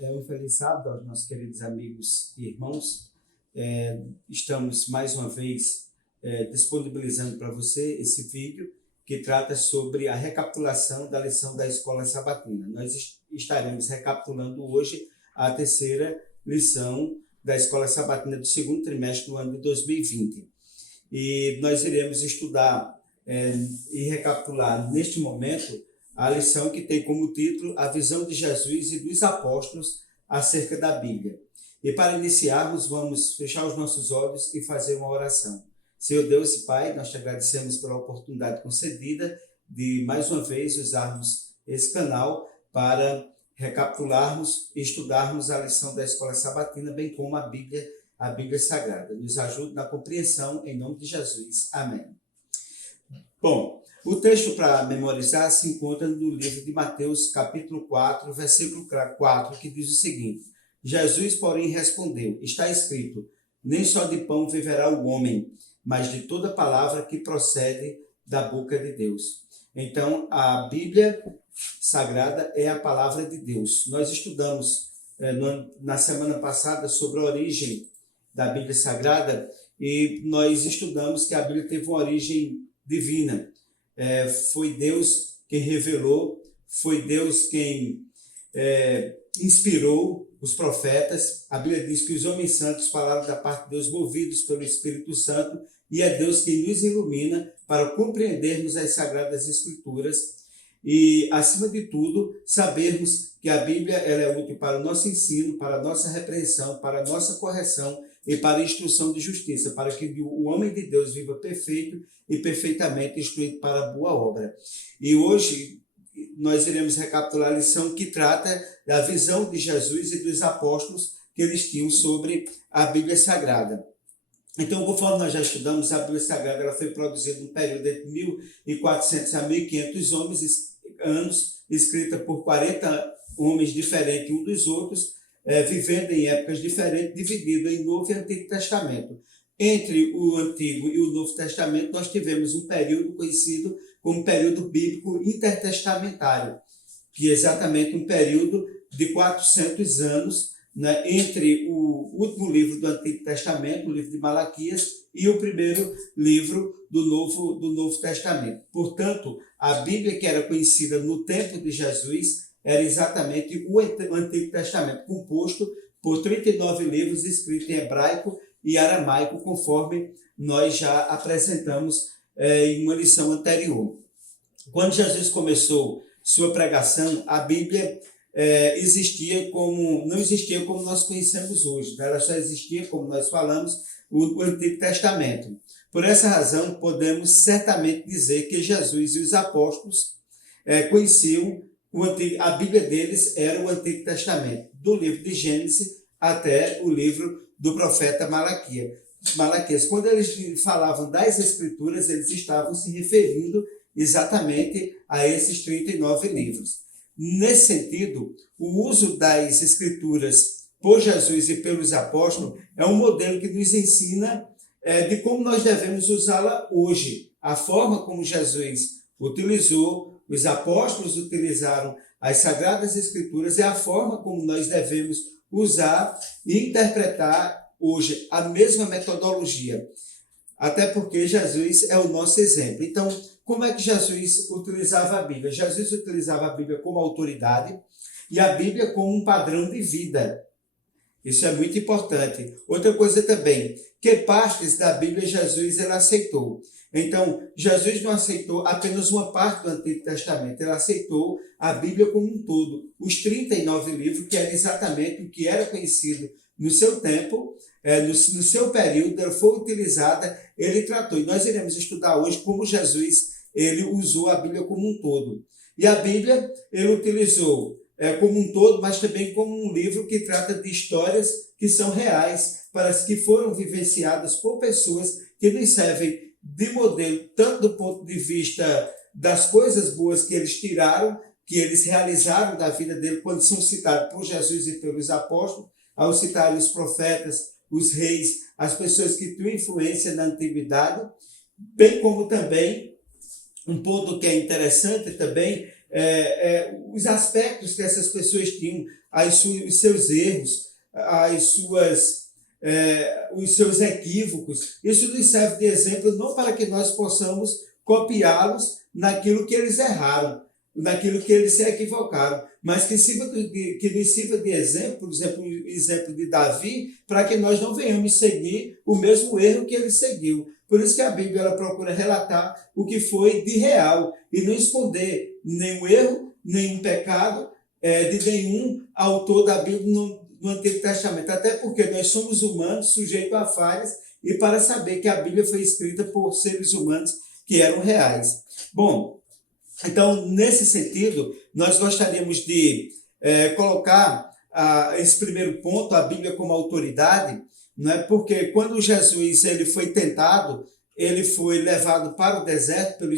Um feliz sábado aos nossos queridos amigos e irmãos. Estamos mais uma vez disponibilizando para você esse vídeo que trata sobre a recapitulação da lição da Escola Sabatina. Nós estaremos recapitulando hoje a terceira lição da Escola Sabatina do segundo trimestre do ano de 2020. E nós iremos estudar e recapitular neste momento a lição que tem como título A Visão de Jesus e dos Apóstolos acerca da Bíblia. E para iniciarmos, vamos fechar os nossos olhos e fazer uma oração. Senhor Deus e Pai, nós te agradecemos pela oportunidade concedida de mais uma vez usarmos esse canal para recapitularmos e estudarmos a lição da Escola Sabatina, bem como a Bíblia Sagrada. Nos ajude na compreensão, em nome de Jesus. Amém. Bom, o texto para memorizar se encontra no livro de Mateus, capítulo 4, versículo 4, que diz o seguinte: Jesus, porém, respondeu: está escrito, nem só de pão viverá o homem, mas de toda palavra que procede da boca de Deus. Então, a Bíblia Sagrada é a palavra de Deus. Nós estudamos na semana passada sobre a origem da Bíblia Sagrada e nós estudamos que a Bíblia teve uma origem divina. Foi Deus quem revelou, foi Deus quem inspirou os profetas. A Bíblia diz que os homens santos falaram da parte de Deus, movidos pelo Espírito Santo, e é Deus quem nos ilumina para compreendermos as Sagradas Escrituras e, acima de tudo, sabermos que a Bíblia ela é útil para o nosso ensino, para a nossa repreensão, para a nossa correção e para a instrução de justiça, para que o homem de Deus viva perfeito e perfeitamente instruído para a boa obra. E hoje nós iremos recapitular a lição que trata da visão de Jesus e dos apóstolos que eles tinham sobre a Bíblia Sagrada. Então, conforme nós já estudamos, a Bíblia Sagrada ela foi produzida num período de 1400 a 1500 anos, escrita por 40 homens diferentes uns dos outros, vivendo em épocas diferentes, dividido em Novo e Antigo Testamento. Entre o Antigo e o Novo Testamento, nós tivemos um período conhecido como período bíblico intertestamentário, que é exatamente um período de 400 anos, entre o último livro do Antigo Testamento, o livro de Malaquias, e o primeiro livro do Novo Testamento. Portanto, a Bíblia que era conhecida no tempo de Jesus era exatamente o Antigo Testamento, composto por 39 livros escritos em hebraico e aramaico, conforme nós já apresentamos em uma lição anterior. Quando Jesus começou sua pregação, a Bíblia não existia como nós conhecemos hoje, ela só existia, como nós falamos, o Antigo Testamento. Por essa razão, podemos certamente dizer que Jesus e os apóstolos conheciam a Bíblia deles era o Antigo Testamento, do livro de Gênesis até o livro do profeta Malaquias. Quando eles falavam das Escrituras, eles estavam se referindo exatamente a esses 39 livros. Nesse sentido, o uso das Escrituras por Jesus e pelos apóstolos é um modelo que nos ensina de como nós devemos usá-la hoje. A forma como Jesus utilizou, os apóstolos utilizaram as Sagradas Escrituras é a forma como nós devemos usar e interpretar hoje a mesma metodologia. Até porque Jesus é o nosso exemplo. Então, como é que Jesus utilizava a Bíblia? Jesus utilizava a Bíblia como autoridade e a Bíblia como um padrão de vida. Isso é muito importante. Outra coisa também, que partes da Bíblia Jesus ele aceitou. Então, Jesus não aceitou apenas uma parte do Antigo Testamento, ele aceitou a Bíblia como um todo. Os 39 livros, que era exatamente o que era conhecido no seu tempo, no seu período, ela foi utilizada, ele tratou. E nós iremos estudar hoje como Jesus ele usou a Bíblia como um todo. E a Bíblia ele utilizou como um todo, mas também como um livro que trata de histórias que são reais, que foram vivenciadas por pessoas que nos servem de modelo, tanto do ponto de vista das coisas boas que eles tiraram, que eles realizaram da vida dele, quando são citados por Jesus e pelos apóstolos, ao citarem os profetas, os reis, as pessoas que tinham influência na antiguidade, bem como também um ponto que é interessante também os aspectos que essas pessoas tinham, os seus erros, os seus equívocos. Isso nos serve de exemplo não para que nós possamos copiá-los naquilo que eles erraram, naquilo que eles se equivocaram, mas que nos sirva de exemplo, por exemplo, o exemplo de Davi, para que nós não venhamos seguir o mesmo erro que ele seguiu. Por isso que a Bíblia ela procura relatar o que foi de real e não esconder nenhum erro, nenhum pecado de nenhum autor da Bíblia no Antigo Testamento. Até porque nós somos humanos, sujeitos a falhas, e para saber que a Bíblia foi escrita por seres humanos que eram reais. Bom, então, nesse sentido, nós gostaríamos de colocar esse primeiro ponto, a Bíblia como autoridade, não é? Porque quando Jesus ele foi tentado, ele foi levado para o deserto pelo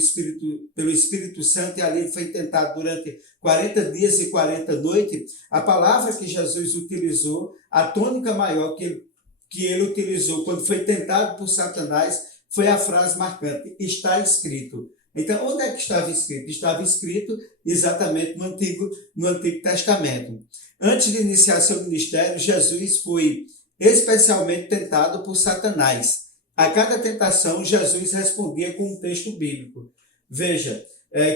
Espírito Santo, e ali ele foi tentado durante 40 dias e 40 noites. A palavra que Jesus utilizou, a tônica maior que ele utilizou quando foi tentado por Satanás, foi a frase marcante: está escrito. Então, onde é que estava escrito? Estava escrito exatamente no Antigo Testamento. Antes de iniciar seu ministério, Jesus foi especialmente tentado por Satanás. A cada tentação, Jesus respondia com um texto bíblico. Veja,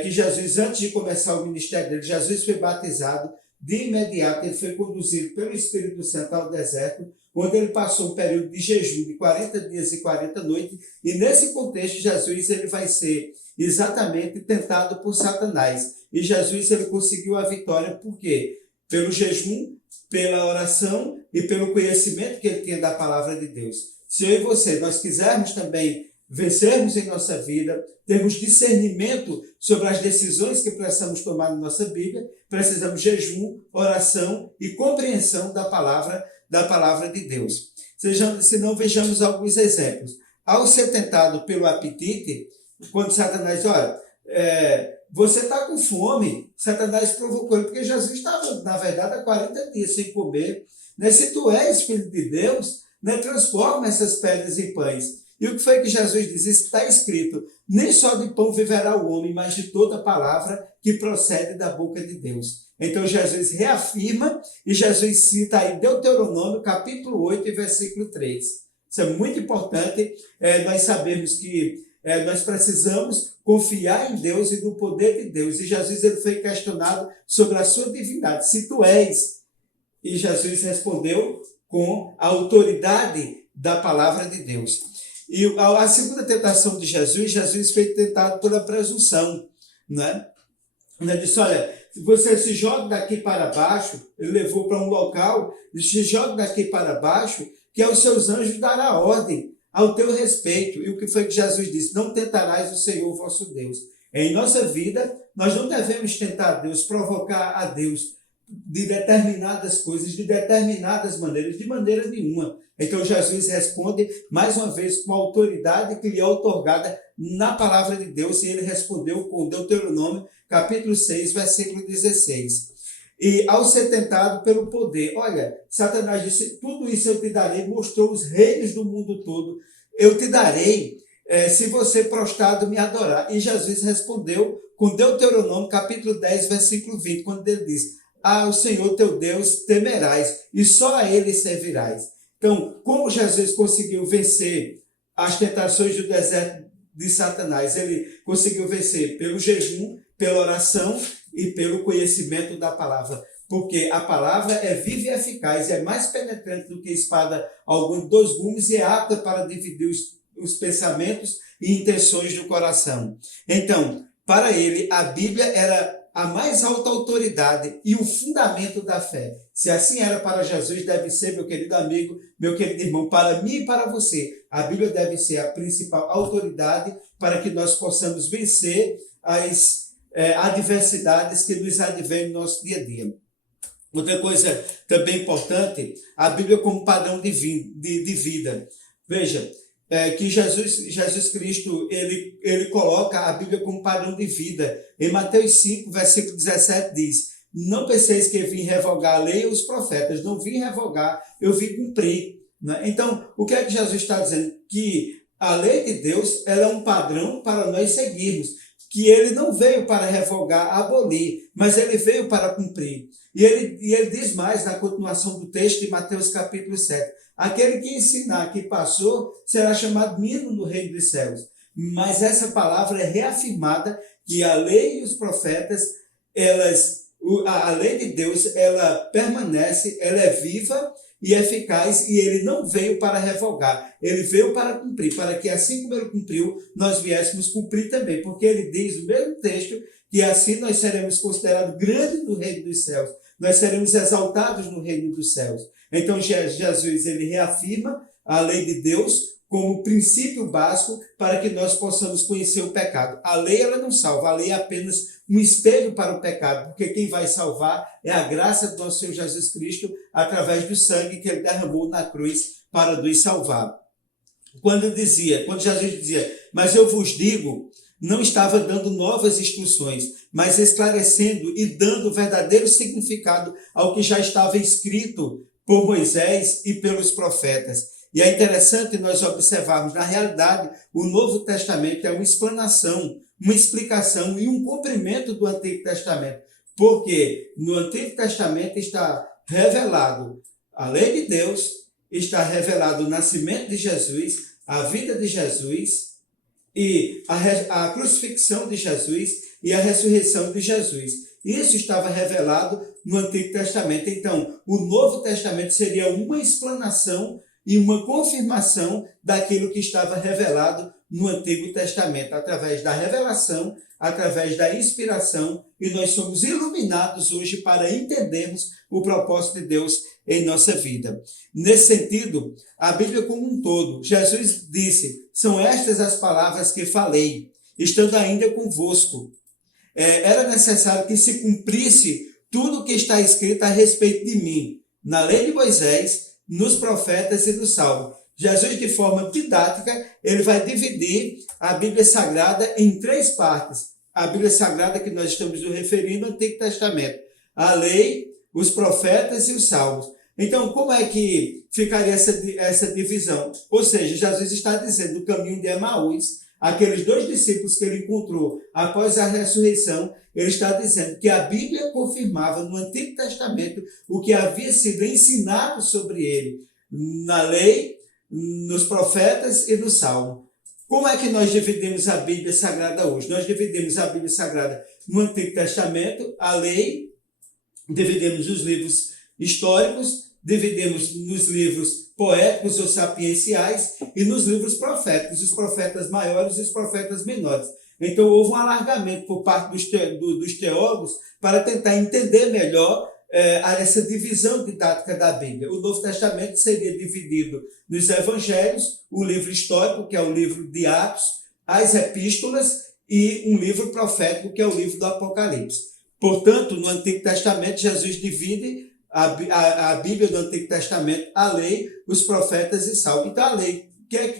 que Jesus, antes de começar o ministério dele, Jesus foi batizado. De imediato, ele foi conduzido pelo Espírito Santo ao deserto, onde ele passou um período de jejum de 40 dias e 40 noites. E nesse contexto, Jesus ele vai ser exatamente tentado por Satanás. E Jesus ele conseguiu a vitória, por quê? Pelo jejum, pela oração e pelo conhecimento que ele tinha da palavra de Deus. Se eu e você, nós quisermos também vencermos em nossa vida, termos discernimento sobre as decisões que precisamos tomar na nossa Bíblia, precisamos de jejum, oração e compreensão da palavra de Deus. Se não, vejamos alguns exemplos. Ao ser tentado pelo apetite, quando Satanás, olha, você está com fome, Satanás provocou ele, porque Jesus estava, na verdade, há 40 dias sem comer. Né? Se tu és filho de Deus, né, transforma essas pedras em pães. E o que foi que Jesus diz? Isso está escrito: nem só de pão viverá o homem, mas de toda palavra que procede da boca de Deus. Então Jesus reafirma, e Jesus cita aí Deuteronômio, capítulo 8, versículo 3. Isso é muito importante, nós sabermos que nós precisamos confiar em Deus e no poder de Deus. E Jesus ele foi questionado sobre a sua divindade. Se tu és. E Jesus respondeu com a autoridade da palavra de Deus. E a segunda tentação de Jesus foi tentado pela presunção, né? Ele disse: olha, você se joga daqui para baixo. Ele levou para um local, se joga daqui para baixo, que aos seus anjos dará ordem ao teu respeito. E o que foi que Jesus disse? Não tentarás o Senhor vosso Deus. Em nossa vida, nós não devemos tentar Deus, provocar a Deus de determinadas coisas, de determinadas maneiras, de maneira nenhuma. Então Jesus responde, mais uma vez, com a autoridade que lhe é outorgada na palavra de Deus, e ele respondeu com Deuteronômio, capítulo 6, versículo 16. E ao ser tentado pelo poder, olha, Satanás disse: tudo isso eu te darei, mostrou os reinos do mundo todo, eu te darei, se você prostrado me adorar. E Jesus respondeu com Deuteronômio, capítulo 10, versículo 20, quando ele diz: ao Senhor teu Deus temerás, e só a ele servirás. Então, como Jesus conseguiu vencer as tentações do deserto de Satanás? Ele conseguiu vencer pelo jejum, pela oração e pelo conhecimento da palavra. Porque a palavra é viva e eficaz, é mais penetrante do que espada alguma de 2 gumes e é apta para dividir os pensamentos e intenções do coração. Então, para ele, a Bíblia era a mais alta autoridade e o fundamento da fé. Se assim era para Jesus, deve ser, meu querido amigo, meu querido irmão, para mim e para você. A Bíblia deve ser a principal autoridade para que nós possamos vencer as adversidades que nos advêm no nosso dia a dia. Outra coisa também importante, a Bíblia como padrão de vida. Veja, que Jesus Cristo, ele coloca a Bíblia como padrão de vida. Em Mateus 5, versículo 17 diz: não penseis que eu vim revogar a lei e os profetas, não vim revogar, eu vim cumprir. Né? Então, o que é que Jesus está dizendo? Que a lei de Deus ela é um padrão para nós seguirmos. que ele não veio para revogar, abolir, mas ele veio para cumprir. E ele diz mais na continuação do texto de Mateus capítulo 7. Aquele que ensinar que passou será chamado menino no reino dos céus. Mas essa palavra é reafirmada que a lei e os profetas, a lei de Deus, ela permanece, ela é viva e eficaz, e ele não veio para revogar, ele veio para cumprir, para que assim como ele cumpriu, nós viéssemos cumprir também, porque ele diz no mesmo texto que assim nós seremos considerados grandes no reino dos céus, nós seremos exaltados no reino dos céus. Então Jesus, ele reafirma a lei de Deus como princípio básico para que nós possamos conhecer o pecado. A lei, ela não salva, a lei é apenas um espelho para o pecado, porque quem vai salvar é a graça do nosso Senhor Jesus Cristo através do sangue que ele derramou na cruz para nos salvar. Quando Jesus dizia, mas eu vos digo, não estava dando novas instruções, mas esclarecendo e dando verdadeiro significado ao que já estava escrito por Moisés e pelos profetas. E é interessante nós observarmos, na realidade, o Novo Testamento é uma explanação, uma explicação e um cumprimento do Antigo Testamento. Porque no Antigo Testamento está revelado a lei de Deus, está revelado o nascimento de Jesus, a vida de Jesus, e a crucifixão de Jesus e a ressurreição de Jesus. Isso estava revelado no Antigo Testamento. Então, o Novo Testamento seria uma explanação e uma confirmação daquilo que estava revelado no Antigo Testamento, através da revelação, através da inspiração, e nós somos iluminados hoje para entendermos o propósito de Deus em nossa vida. Nesse sentido, a Bíblia como um todo, Jesus disse, são estas as palavras que falei, estando ainda convosco. Era necessário que se cumprisse tudo o que está escrito a respeito de mim, na lei de Moisés, nos profetas e no Salmo. Jesus, de forma didática, ele vai dividir a Bíblia Sagrada em 3 partes. A Bíblia Sagrada que nós estamos nos referindo ao Antigo Testamento. A lei, os profetas e os Salmos. Então, como é que ficaria essa divisão? Ou seja, Jesus está dizendo do caminho de Emaús, aqueles 2 discípulos que ele encontrou após a ressurreição, ele está dizendo que a Bíblia confirmava no Antigo Testamento o que havia sido ensinado sobre ele, na lei, nos profetas e no Salmo. Como é que nós dividimos a Bíblia Sagrada hoje? Nós dividimos a Bíblia Sagrada no Antigo Testamento, a lei, dividimos os livros históricos, dividimos nos livros poéticos ou sapienciais e nos livros proféticos, os profetas maiores e os profetas menores. Então, houve um alargamento por parte dos teólogos para tentar entender melhor essa divisão didática da Bíblia. O Novo Testamento seria dividido nos Evangelhos, o livro histórico, que é o livro de Atos, as Epístolas e um livro profético, que é o livro do Apocalipse. Portanto, no Antigo Testamento, Jesus divide a Bíblia do Antigo Testamento, a lei, os profetas e Salmos. Então, a lei,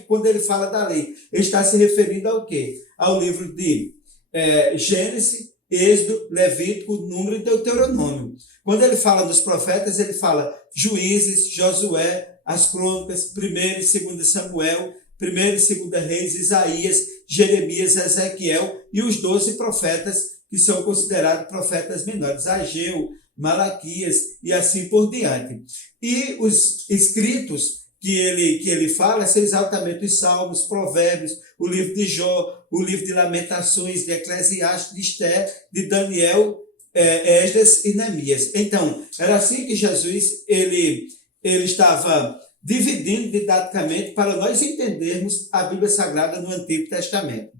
quando ele fala da lei, ele está se referindo ao quê? Ao livro de Gênesis, Êxodo, Levítico, Número e Deuteronômio. Quando ele fala dos profetas, ele fala Juízes, Josué, as Crônicas, 1º e 2º Samuel, 1º e 2º Reis, Isaías, Jeremias, Ezequiel e os 12 profetas que são considerados profetas menores, Ageu, Malaquias e assim por diante. E os escritos que ele fala são exatamente os Salmos, Provérbios, o livro de Jó, o livro de Lamentações, de Eclesiastes, de Esther, de Daniel, Esdras e Neemias. Então, era assim que Jesus ele estava dividindo didaticamente para nós entendermos a Bíblia Sagrada no Antigo Testamento.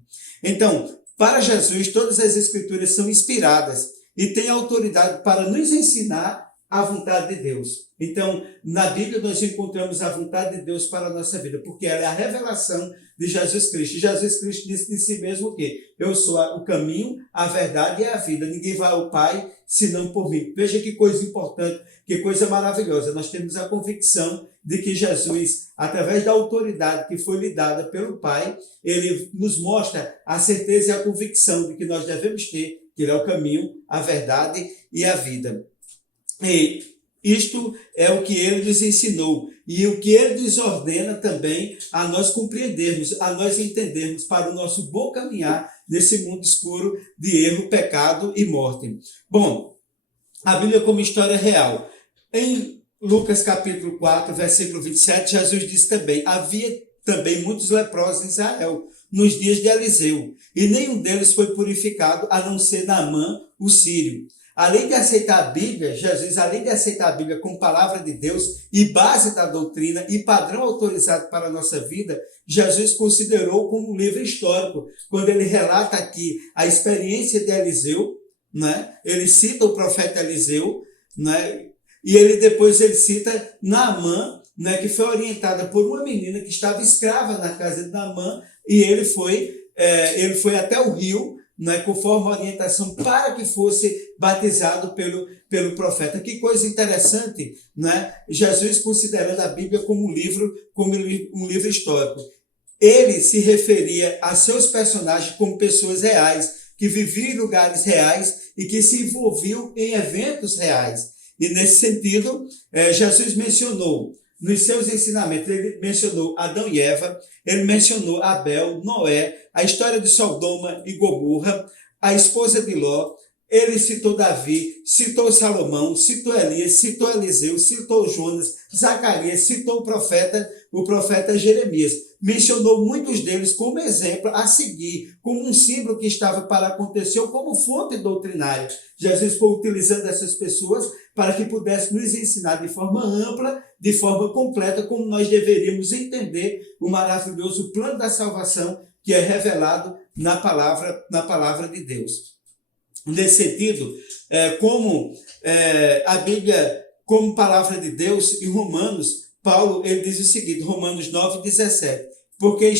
Então, para Jesus, todas as Escrituras são inspiradas e têm autoridade para nos ensinar a vontade de Deus. Então, na Bíblia nós encontramos a vontade de Deus para a nossa vida, porque ela é a revelação de Jesus Cristo. Jesus Cristo disse de si mesmo o quê? Eu sou o caminho, a verdade e a vida. Ninguém vai ao Pai senão por mim. Veja que coisa importante, que coisa maravilhosa. Nós temos a convicção de que Jesus, através da autoridade que foi lhe dada pelo Pai, ele nos mostra a certeza e a convicção de que nós devemos ter, que ele é o caminho, a verdade e a vida. Isto é o que ele nos ensinou e o que ele nos ordena também a nós compreendermos, a nós entendermos para o nosso bom caminhar nesse mundo escuro de erro, pecado e morte. Bom, a Bíblia como história real. Em Lucas capítulo 4, versículo 27, Jesus diz também: havia também muitos leprosos em Israel nos dias de Eliseu, e nenhum deles foi purificado, a não ser Naamã, o sírio. Além de aceitar a Bíblia, Jesus, além de aceitar a Bíblia como palavra de Deus e base da doutrina e padrão autorizado para a nossa vida, Jesus considerou como um livro histórico, quando ele relata aqui a experiência de Eliseu, né? Ele cita o profeta Eliseu, né? E ele cita Naamã, né? Que foi orientada por uma menina que estava escrava na casa de Naamã, e ele foi até o rio, né, conforme a orientação, para que fosse batizado pelo profeta. Que coisa interessante, né? Jesus considerando a Bíblia como um livro histórico. Ele se referia a seus personagens como pessoas reais, que viviam em lugares reais e que se envolviam em eventos reais. E nesse sentido, Jesus mencionou nos seus ensinamentos, ele mencionou Adão e Eva, ele mencionou Abel, Noé, a história de Sodoma e Gomorra, a esposa de Ló, ele citou Davi, citou Salomão, citou Elias, citou Eliseu, citou Jonas, Zacarias, citou o profeta Jeremias. Mencionou muitos deles como exemplo a seguir, como um símbolo que estava para acontecer ou como fonte doutrinária. Jesus foi utilizando essas pessoas para que pudesse nos ensinar de forma ampla, de forma completa, como nós deveríamos entender o maravilhoso plano da salvação que é revelado na palavra de Deus. Nesse sentido, a Bíblia, como palavra de Deus, em Romanos, Paulo ele diz o seguinte, Romanos 9:17, porque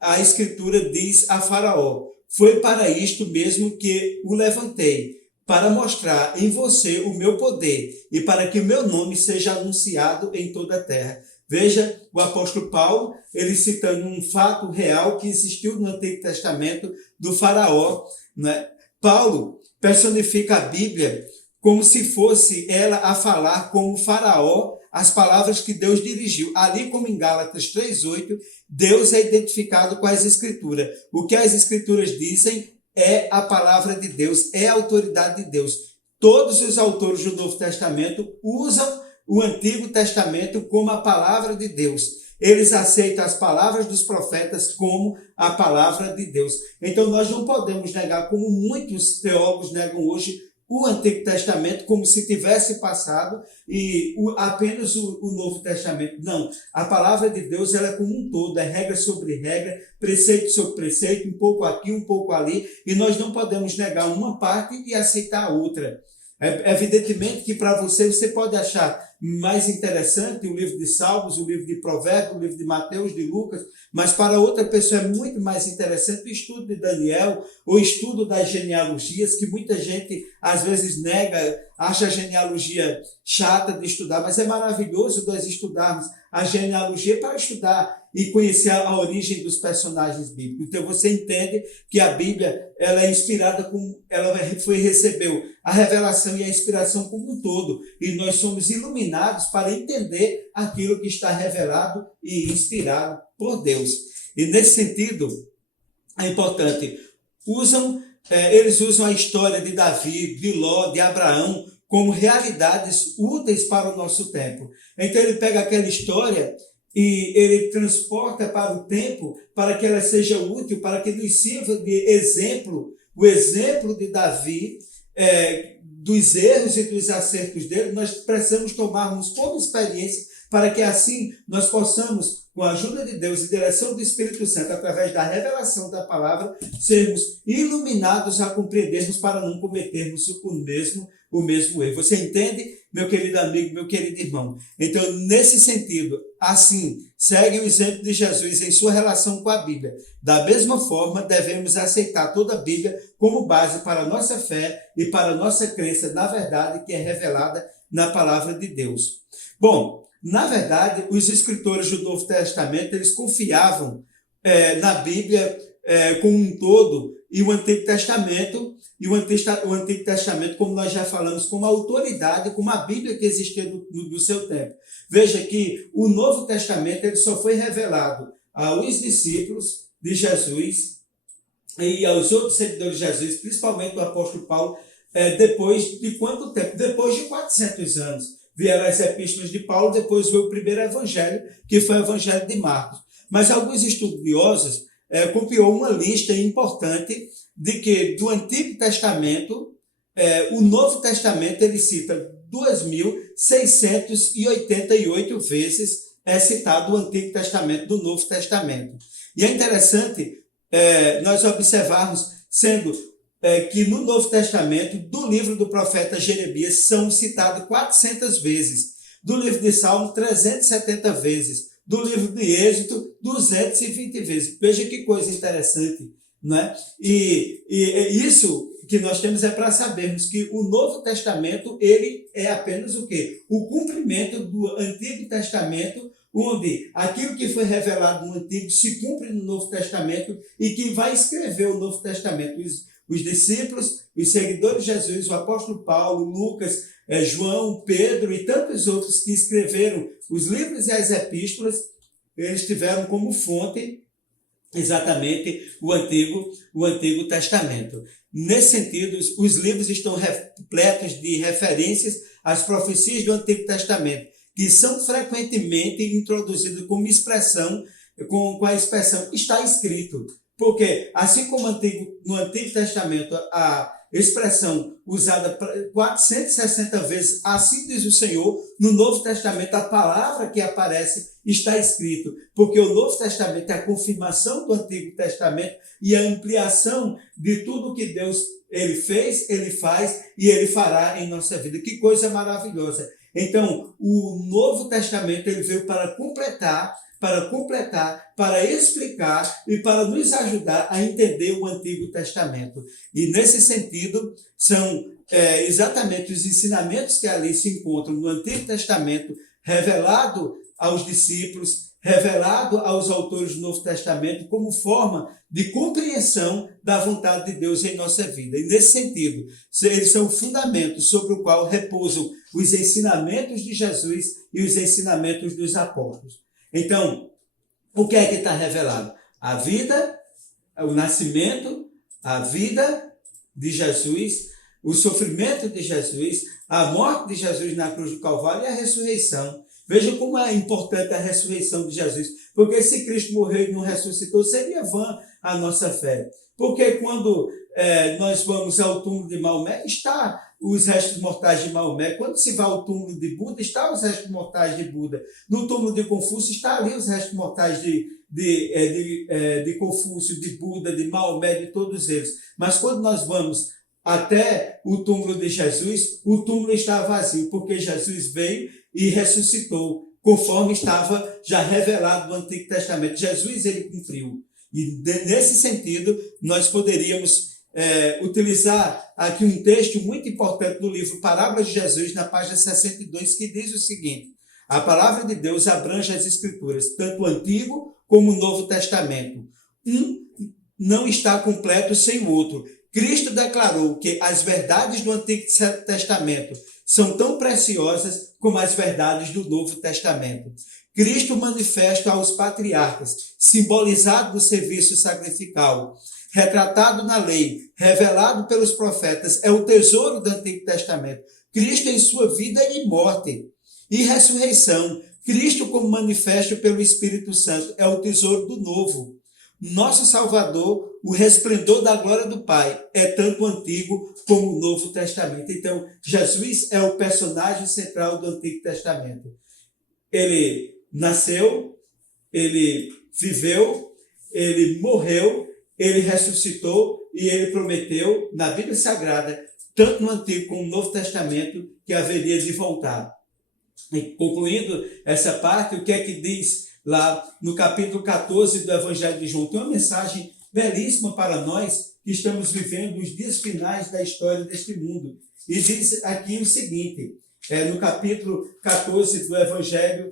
a Escritura diz a Faraó, foi para isto mesmo que o levantei, para mostrar em você o meu poder e para que o meu nome seja anunciado em toda a terra. Veja o apóstolo Paulo, ele citando um fato real que existiu no Antigo Testamento do Faraó, né? Paulo personifica a Bíblia como se fosse ela a falar como Faraó as palavras que Deus dirigiu. Ali como em Gálatas 3:8, Deus é identificado com as Escrituras. O que as Escrituras dizem é a palavra de Deus, é a autoridade de Deus. Todos os autores do Novo Testamento usam o Antigo Testamento como a palavra de Deus. Eles aceitam as palavras dos profetas como a palavra de Deus. Então nós não podemos negar, como muitos teólogos negam hoje, o Antigo Testamento como se tivesse passado e apenas o Novo Testamento. Não, a palavra de Deus ela é como um todo, é regra sobre regra, preceito sobre preceito, um pouco aqui, um pouco ali, e nós não podemos negar uma parte e aceitar a outra. Evidentemente que para você pode achar mais interessante o livro de Salmos, o livro de Provérbios, o livro de Mateus, de Lucas, mas para outra pessoa é muito mais interessante o estudo de Daniel, o estudo das genealogias, que muita gente às vezes nega, acha a genealogia chata de estudar, mas é maravilhoso nós estudarmos a genealogia para estudar e conhecer a origem dos personagens bíblicos. Então você entende que a Bíblia ela é inspirada, recebeu a revelação e a inspiração como um todo, e nós somos iluminados para entender aquilo que está revelado e inspirado por Deus. E nesse sentido, é importante, eles usam a história de Davi, de Ló, de Abraão, como realidades úteis para o nosso tempo. Então ele pega aquela história e ele transporta para o tempo para que ela seja útil, para que nos sirva de exemplo, o exemplo de Davi, dos erros e dos acertos dele, nós precisamos tomarmos como experiência para que assim nós possamos, com a ajuda de Deus e direção do Espírito Santo, através da revelação da palavra, sermos iluminados a compreendermos para não cometermos o mesmo erro. Você entende, meu querido amigo, meu querido irmão? Então, nesse sentido, assim, segue o exemplo de Jesus em sua relação com a Bíblia. Da mesma forma, devemos aceitar toda a Bíblia como base para a nossa fé e para a nossa crença na verdade que é revelada na palavra de Deus. Bom, na verdade, os escritores do Novo Testamento, eles confiavam na Bíblia como um todo, e o Antigo Testamento, o Antigo Testamento, como nós já falamos, como autoridade, como a Bíblia que existia do seu tempo. Veja que o Novo Testamento ele só foi revelado aos discípulos de Jesus e aos outros seguidores de Jesus, principalmente o apóstolo Paulo, depois de quanto tempo? Depois de 400 anos. Vieram as epístolas de Paulo, depois veio o primeiro evangelho, que foi o evangelho de Marcos. Mas alguns estudiosos copiou uma lista importante de que do Antigo Testamento, o Novo Testamento, ele cita 2.688 vezes citado o Antigo Testamento do Novo Testamento. E é interessante nós observarmos, sendo que no Novo Testamento, do livro do profeta Jeremias, são citados 400 vezes, do livro de Salmo, 370 vezes, do livro de Êxodo, 220 vezes. Veja que coisa interessante, né? E isso que nós temos para sabermos que o Novo Testamento, ele é apenas o quê? O cumprimento do Antigo Testamento, onde aquilo que foi revelado no Antigo se cumpre no Novo Testamento, e quem vai escrever o Novo Testamento, os discípulos, os seguidores de Jesus, o apóstolo Paulo, Lucas, João, Pedro e tantos outros que escreveram os livros e as epístolas, eles tiveram como fonte exatamente o Antigo Testamento. Nesse sentido, os livros estão repletos de referências às profecias do Antigo Testamento, que são frequentemente introduzidas como expressão, com a expressão está escrito. Porque, assim como no Antigo Testamento, a expressão usada 460 vezes, assim diz o Senhor, no Novo Testamento, a palavra que aparece está escrito. Porque o Novo Testamento é a confirmação do Antigo Testamento e a ampliação de tudo que Deus ele fez, ele faz e ele fará em nossa vida. Que coisa maravilhosa! Então, o Novo Testamento ele veio para completar, para explicar e para nos ajudar a entender o Antigo Testamento. E nesse sentido, são exatamente os ensinamentos que ali se encontram no Antigo Testamento, revelado aos discípulos, revelado aos autores do Novo Testamento, como forma de compreensão da vontade de Deus em nossa vida. E nesse sentido, eles são o fundamento sobre o qual repousam os ensinamentos de Jesus e os ensinamentos dos apóstolos. Então, o que é que está revelado? A vida, o nascimento, a vida de Jesus, o sofrimento de Jesus, a morte de Jesus na cruz do Calvário e a ressurreição. Veja como é importante a ressurreição de Jesus, porque se Cristo morreu e não ressuscitou, seria vã a nossa fé. Porque quando nós vamos ao túmulo de Maomé, está os restos mortais de Maomé. Quando se vai ao túmulo de Buda, está os restos mortais de Buda. No túmulo de Confúcio, está ali os restos mortais de Confúcio, de Buda, de Maomé, de todos eles. Mas quando nós vamos até o túmulo de Jesus, o túmulo está vazio, porque Jesus veio e ressuscitou, conforme estava já revelado no Antigo Testamento. Jesus, ele cumpriu. E nesse sentido, nós poderíamos utilizar aqui um texto muito importante do livro Parábolas de Jesus, na página 62, que diz o seguinte: a palavra de Deus abrange as Escrituras, tanto o Antigo como o Novo Testamento. Um não está completo sem o outro. Cristo declarou que as verdades do Antigo Testamento são tão preciosas como as verdades do Novo Testamento. Cristo manifesta aos patriarcas, simbolizado no serviço sacrificial, retratado na lei, revelado pelos profetas, é o tesouro do Antigo Testamento. Cristo em sua vida e morte e ressurreição. Cristo como manifesto pelo Espírito Santo é o tesouro do Novo. Nosso Salvador, o resplendor da glória do Pai, é tanto o Antigo como o Novo Testamento. Então, Jesus é o personagem central do Antigo Testamento. Ele nasceu, ele viveu, ele morreu, ele ressuscitou e ele prometeu na Bíblia Sagrada, tanto no Antigo como no Novo Testamento, que haveria de voltar. E concluindo essa parte, o que é que diz lá no capítulo 14 do Evangelho de João? Tem uma mensagem belíssima para nós que estamos vivendo os dias finais da história deste mundo. E diz aqui o seguinte, no capítulo 14 do Evangelho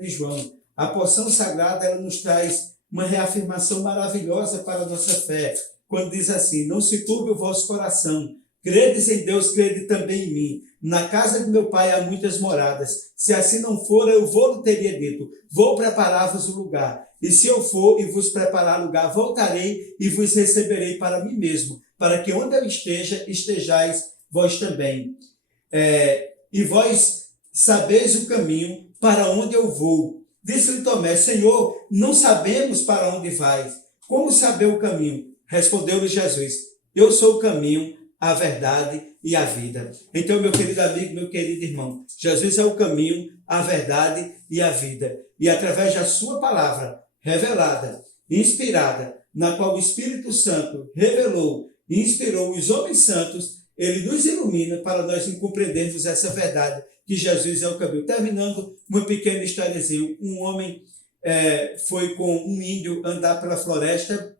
de João. A porção sagrada ela nos traz uma reafirmação maravilhosa para a nossa fé. quando diz assim: não se turbe o vosso coração, credes em Deus, crede também em mim. Na casa de meu pai há muitas moradas. Se assim não for, eu vou teria dito: vou preparar-vos o lugar. E se eu for e vos preparar lugar, voltarei e vos receberei para mim mesmo, para que onde eu esteja, estejais vós também. E vós sabeis o caminho para onde eu vou. Disse-lhe Tomé: Senhor, não sabemos para onde vais. Como saber o caminho? Respondeu-lhe Jesus: eu sou o caminho, a verdade e a vida. Então, meu querido amigo, meu querido irmão, Jesus é o caminho, a verdade e a vida. E através da sua palavra revelada, inspirada, na qual o Espírito Santo revelou e inspirou os homens santos, ele nos ilumina para nós compreendermos essa verdade, que Jesus é o caminho. Terminando uma pequena historiazinha. Um homem foi com um índio andar pela floresta,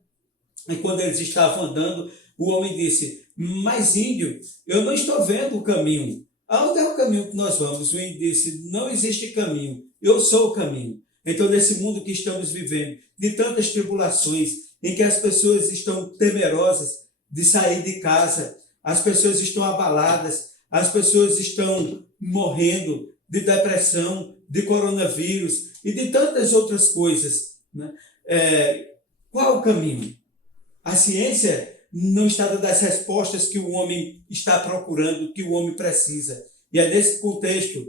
e quando eles estavam andando, o homem disse: mas índio, eu não estou vendo o caminho. Aonde é o caminho que nós vamos? O índio disse: não existe caminho, eu sou o caminho. Então, nesse mundo que estamos vivendo, de tantas tribulações, em que as pessoas estão temerosas de sair de casa, as pessoas estão abaladas, as pessoas estão morrendo de depressão, de coronavírus e de tantas outras coisas, né? Qual o caminho? A ciência não está dando as respostas que o homem está procurando, que o homem precisa. E é nesse contexto,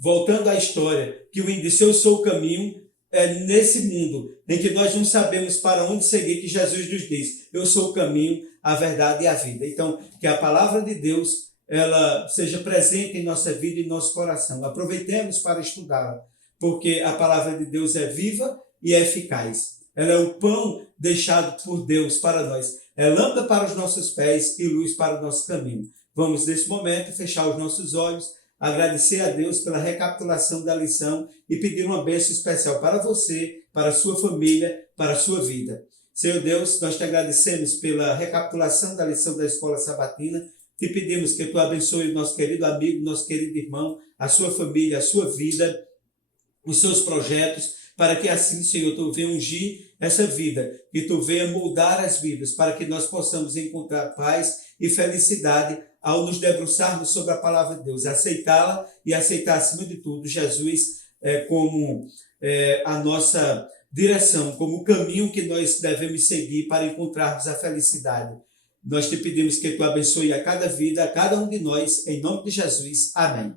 voltando à história, que o índio disse: eu sou o caminho. É nesse mundo em que nós não sabemos para onde seguir, que Jesus nos diz: eu sou o caminho, a verdade e a vida. Então, que a palavra de Deus ela seja presente em nossa vida e em nosso coração. Aproveitemos para estudá-la, porque a palavra de Deus é viva e é eficaz. Ela é o pão deixado por Deus para nós. É lâmpada para os nossos pés e luz para o nosso caminho. Vamos, nesse momento, fechar os nossos olhos, agradecer a Deus pela recapitulação da lição e pedir uma bênção especial para você, para a sua família, para a sua vida. Senhor Deus, nós te agradecemos pela recapitulação da lição da Escola Sabatina. Te pedimos que tu abençoe o nosso querido amigo, nosso querido irmão, a sua família, a sua vida, os seus projetos, para que assim, Senhor, tu venha ungir essa vida, que tu venha moldar as vidas, para que nós possamos encontrar paz e felicidade ao nos debruçarmos sobre a palavra de Deus, aceitá-la e aceitar, acima de tudo, Jesus como a nossa direção, como o caminho que nós devemos seguir para encontrarmos a felicidade. Nós te pedimos que tu abençoe a cada vida, a cada um de nós, em nome de Jesus. Amém.